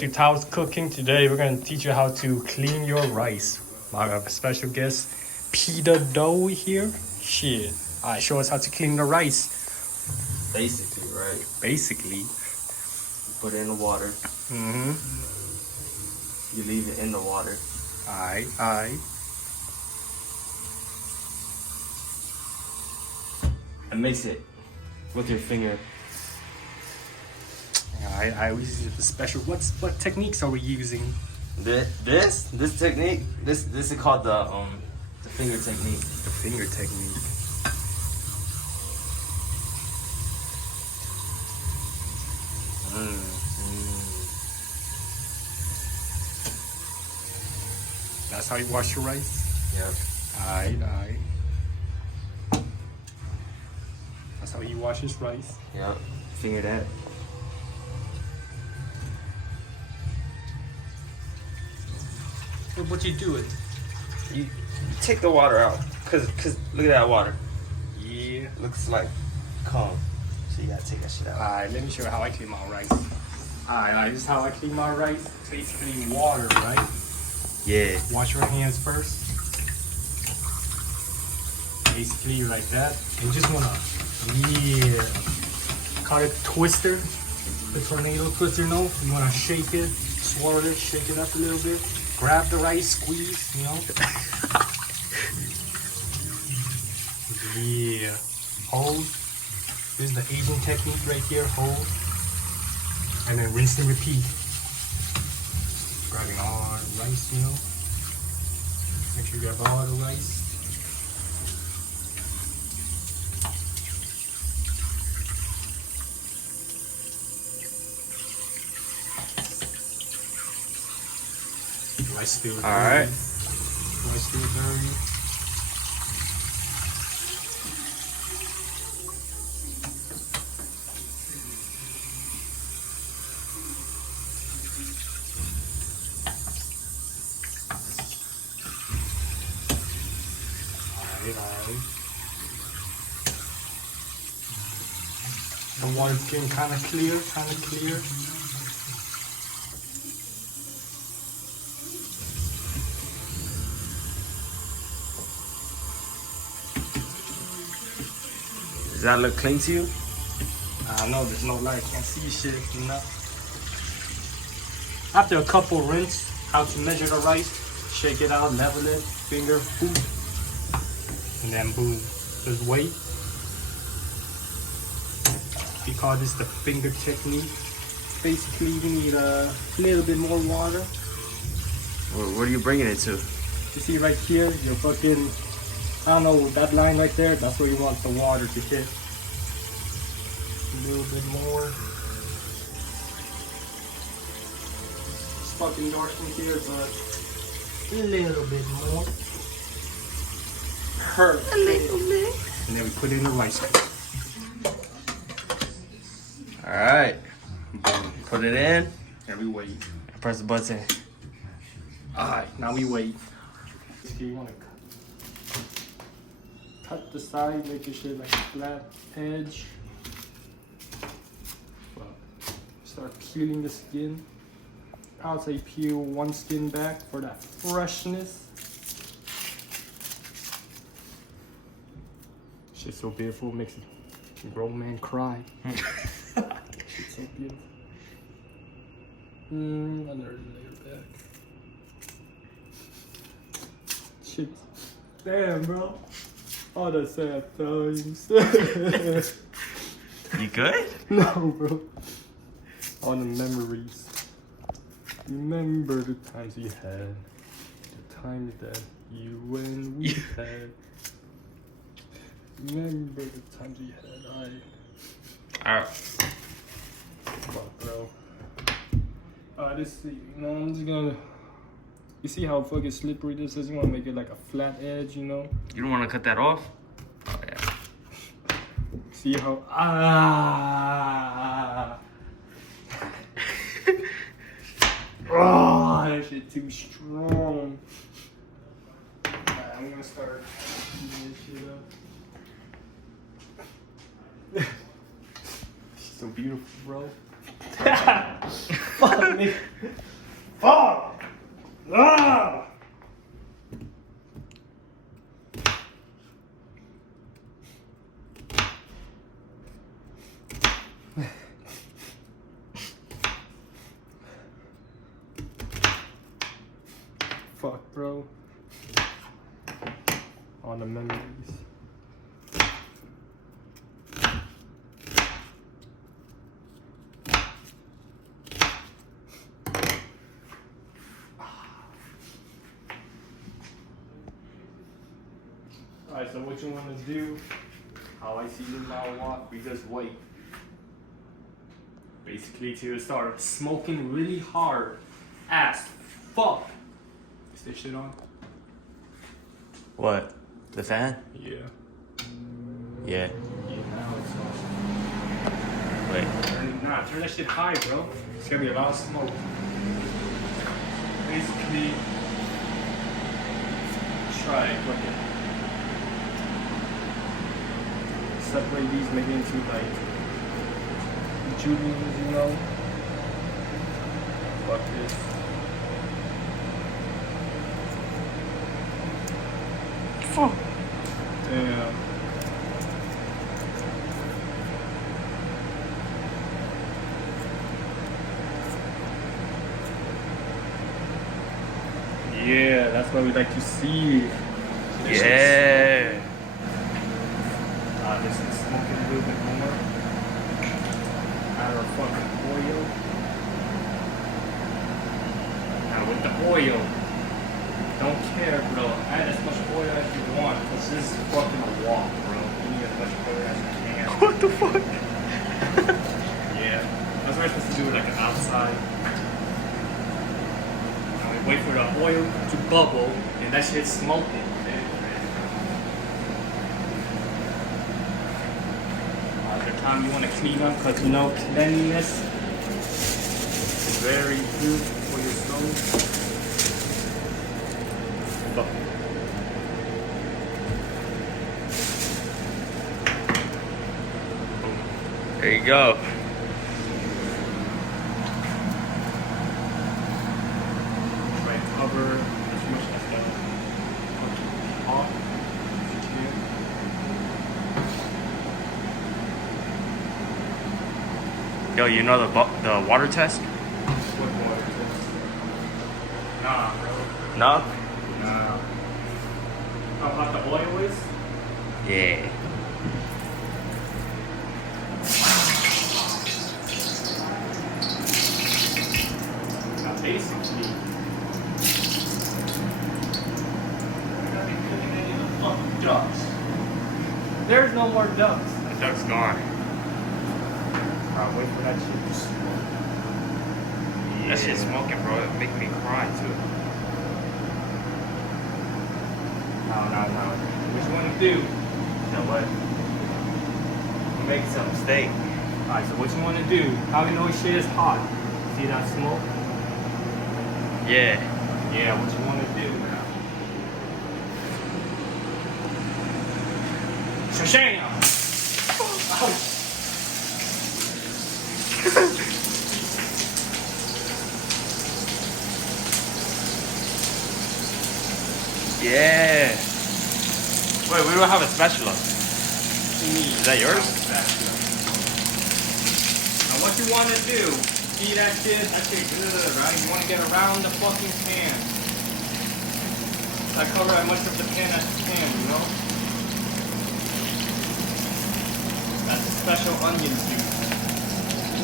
to Tao's Cooking. Today we're going to teach you how to clean your rice. My special guest, Peter Doe here. Shit. Alright, show us how to clean the rice. Basically, right? Basically. Put it in the water. Mm-hmm. You leave it in the water. Alright. And mix it with your finger. I always use the special. What techniques are we using? This technique. This is called the finger technique. The finger technique. That's how you wash your rice? Yep. Alright. That's how he washes rice. Yep. Finger that. What you doing? You take the water out, cause look at that water. Yeah. Looks like calm. So you gotta take that shit out. Alright, let me show you how I clean my rice. Alright, this is how I clean my rice. Basically water, right? Yeah. Wash your hands first. Basically like that. And you just wanna, call it twister. The tornado twister, you wanna shake it, swirl it, shake it up a little bit. Grab the rice, squeeze, Yeah. Hold. This is the Asian technique right here. Hold. And then rinse and repeat. Grabbing all the rice, Make sure you grab all the rice. Rice still dirty. Alright. Rice still dirty. Alright. The water's getting kind of clear. Does that look clean to you? I don't know, there's no light, can't see shit, After a couple rinse, how to measure the rice, shake it out, level it, finger, boom. And then boom. Just wait. We call this the finger technique. Basically, you need a little bit more water. What are you bringing it to? You see right here, your fucking, I don't know, that line right there, that's where you want the water to hit. A little bit more. It's fucking dark in here, but a little bit more. Perfect. A little bit. And then we put it in the rice. Alright. Put it in. And we wait. Press the button. Alright, now we wait. If you want to cut the side, make your shit like a flat edge. Start peeling the skin. I'll say peel one skin back for that freshness. Shit's so beautiful, makes a grown man cry. Shit's so beautiful. Another layer back. Shit. Damn, bro. All the sad times. You good? No, bro. All the memories. Remember the times we had. The times that you and we had. Remember the times we had. Alright. Fuck, bro. Let's see. I'm just gonna. You see how fucking slippery this is? You wanna make it like a flat edge, You don't wanna cut that off? Oh, yeah. See how. Oh, that shit too strong. Alright, I'm gonna start heating this shit up. So beautiful, bro. Fuck me. Fuck! Ah! Fuck, bro. On the memories. Alright, so what you want to do, how I see you now walk, we just wait. Basically to start smoking really hard as fuck. Is this shit on? What? The fan? Yeah. Yeah. Yeah, now it's on. Wait. Turn that shit high, bro. It's gonna be a lot of smoke. Basically, try it. Look at separate these, make it into like Julians, you know. Fuck this. Fuck. Damn. Yeah, that's what we like to see. Yeah. This is smoking a little bit more. Add our fucking oil. Now with the oil, don't care, bro. Add as much oil as you want, because this is fucking a walk, bro. You need as much oil as you can. What the fuck? Yeah, that's what we're supposed to do, like an outside. Now we wait for the oil to bubble, and that shit's smoking. The time you want to clean up, because you know cleanliness is very good for your soul. Fuck. There you go. Try and cover as much as the top as you can. Yo, you know the water test? What water test? Nah, bro. No? Nah. How about the oil is? Yeah. Now basically, we're gonna be putting it in the fucking ducks. There's no more ducks. The duck's gone. I'll wait for that shit to smoke. That shit's smoking, bro. It make me cry too. No. What you want to do? You know what? We'll make some steak. Alright, so what you want to do? How we know shit is hot? See that smoke? Yeah. Yeah, what you want to do now? Shasham! Oh. Yeah. Wait, we don't have a spatula. Is that yours? Now what you want to do, see that shit good, right? You want to get around the fucking pan. I cover as much of the pan as you can, you know? That's a special onion juice.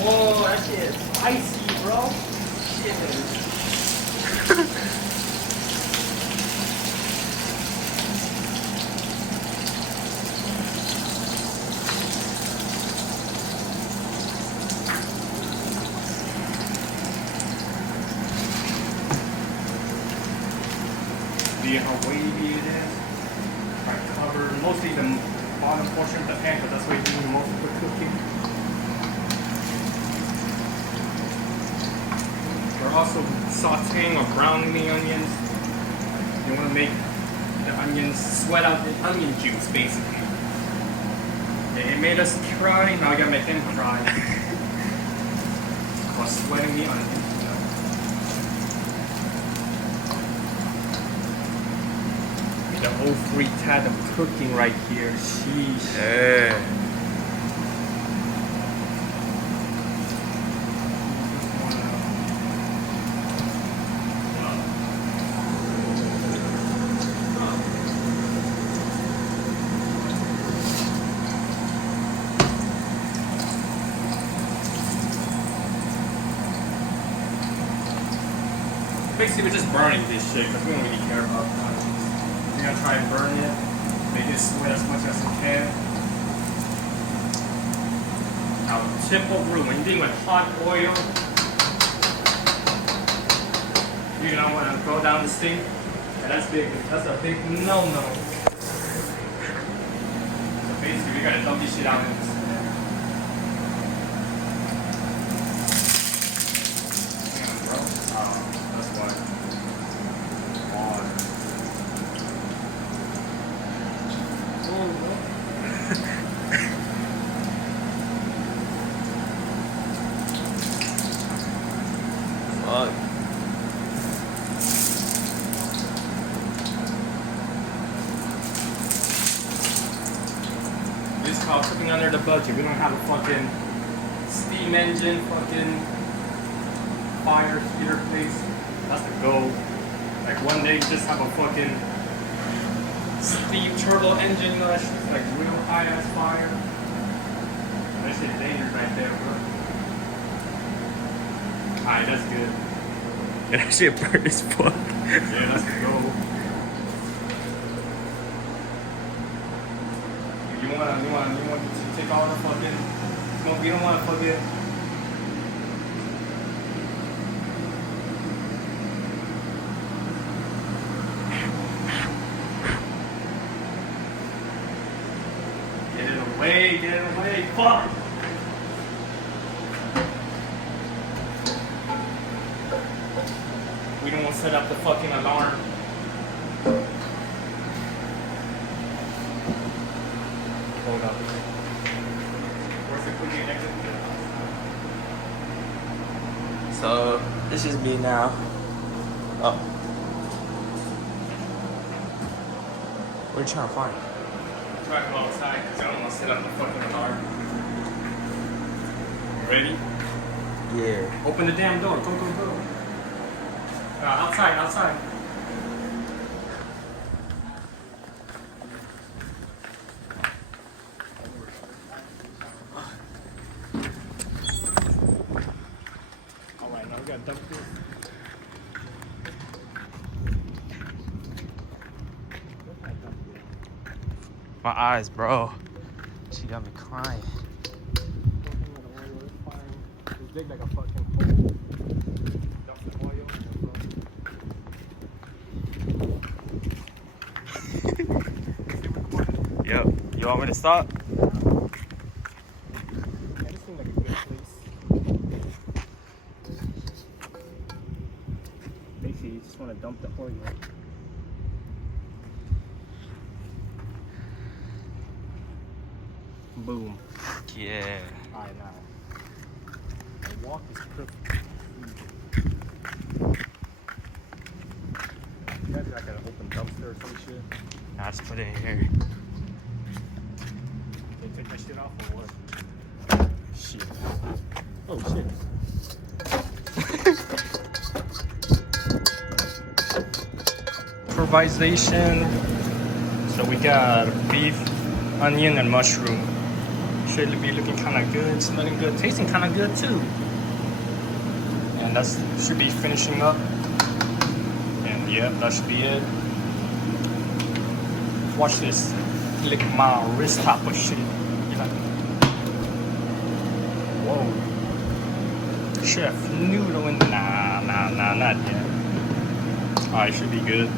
Whoa, that shit is spicy, bro. Shit. See how wavy it is? I cover mostly the bottom portion of the pan because that's where you're doing most of the cooking. We're also sauteing or browning the onions. You want to make the onions sweat out the onion juice, basically. It made us cry, now I gotta make them cry. While sweating the onions. whole free tab of cooking right here. Sheesh. Yeah. Basically, we're just burning this shit because we don't really care about onions. We're gonna try and burn it, make it sweat as much as we can. Now, typical rule when you're dealing with hot oil, you're gonna want to go down the sink, and that's big. That's a big no-no. So basically, we gotta dump this shit out in the sink. Damn, bro. That's why. Fuck. This is called cooking under the budget. We don't have a fucking steam engine, fucking fire heater place. That's the goal. Like one day just have a fucking steam turbo engine, you know, that shit's like real high ass fire. That shit's dangerous right there, bro. Alright, that's good. Yeah, that shit burnt as fuck. Yeah, that's the goal. You want to take all the fucking, we don't want to fucking, get it away, fuck! We don't want to set up the fucking alarm. Hold up. Where's it quickly connected? So this is me now. Oh. What are you trying to find? Try to go outside because I don't want to set up the fucking alarm. You ready? Yeah. Open the damn door. Go, go, go. Outside. Alright, now we gotta dump this. My eyes, bro. She got me crying. It's big like a fucking hole. Dump the oil. Yep. You want me to stop? Yeah, this seems like a good place. Basically, you just want to dump the oil. Boom. Yeah. Alright, now. The walk is perfect. You guys got like an open dumpster or some shit? I just put it in here. They take that shit off or what? Shit. Oh shit. Improvisation. So we got beef, onion, and mushroom. Should be looking kind of good, smelling good, tasting kind of good too. And that should be finishing up. And yeah, that should be it. Watch this. Lick my wrist top of shit. You like? Whoa. Chef noodle and nah, not yet. Alright, should be good.